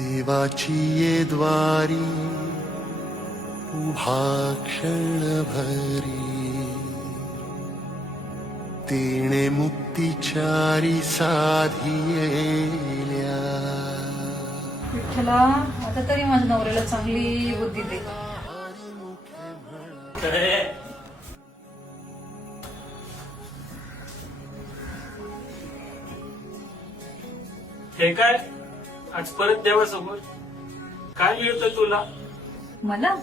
देवाची ये द्वारी उभा क्षणभरी तेणे मुक्तिचारी साधियेल्या. विठ्ठला आता तरी माझ्या नवऱ्याला चांगली बुद्धी दे. हे काय आज परत देवासमोर काय मिळतोय तुला? मला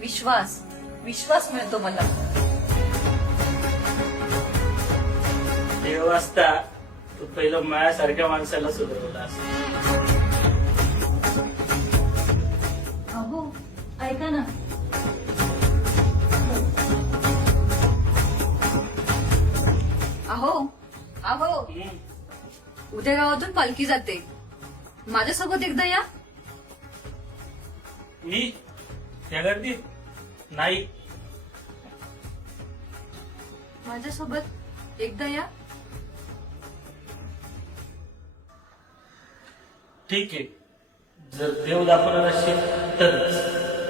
विश्वास विश्वास मिळतो मला. देव असता तू पहिलं माझ्यासारख्या माणसाला सुधारवलास. अहो ऐका ना, अहो अहो उद्या गावातून पालखी जाते, माझ्यासोबत एकदा या. मी त्या गर्दीत नाही. माझ्यासोबत एकदा या. ठीक आहे, जर देव दाखवणार असेल तरच.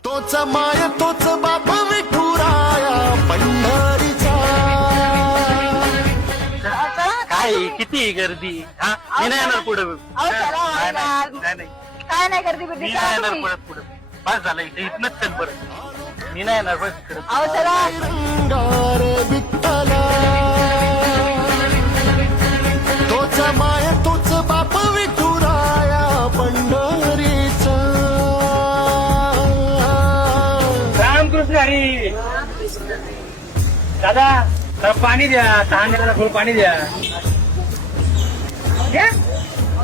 तोच माय तोच बाप विठुराया पंढरीचा. काय किती गर्दी हा मी नाही येणार पुढे काय नाही करते मी नाही येणार परत पुढे बस झालं इथनच चल परत मी नाही येणार बस इकडे. रंगार विठ्ठला तोच माय तोच बाप विठुराया पंढरीचा. रामकृष्ण हरी. दादा जरा पाणी द्या, तहान द्या, थोडं पाणी द्या.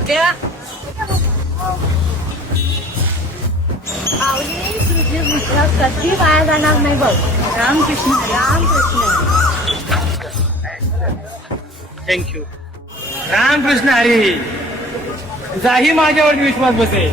द्या. आवली तुझे विश्वास कधी वाया जाणार नाही बघ. रामकृष्ण रामकृष्ण. थँक्यू. रामकृष्ण हरी. तुझाही माझ्यावर विश्वास बसेल.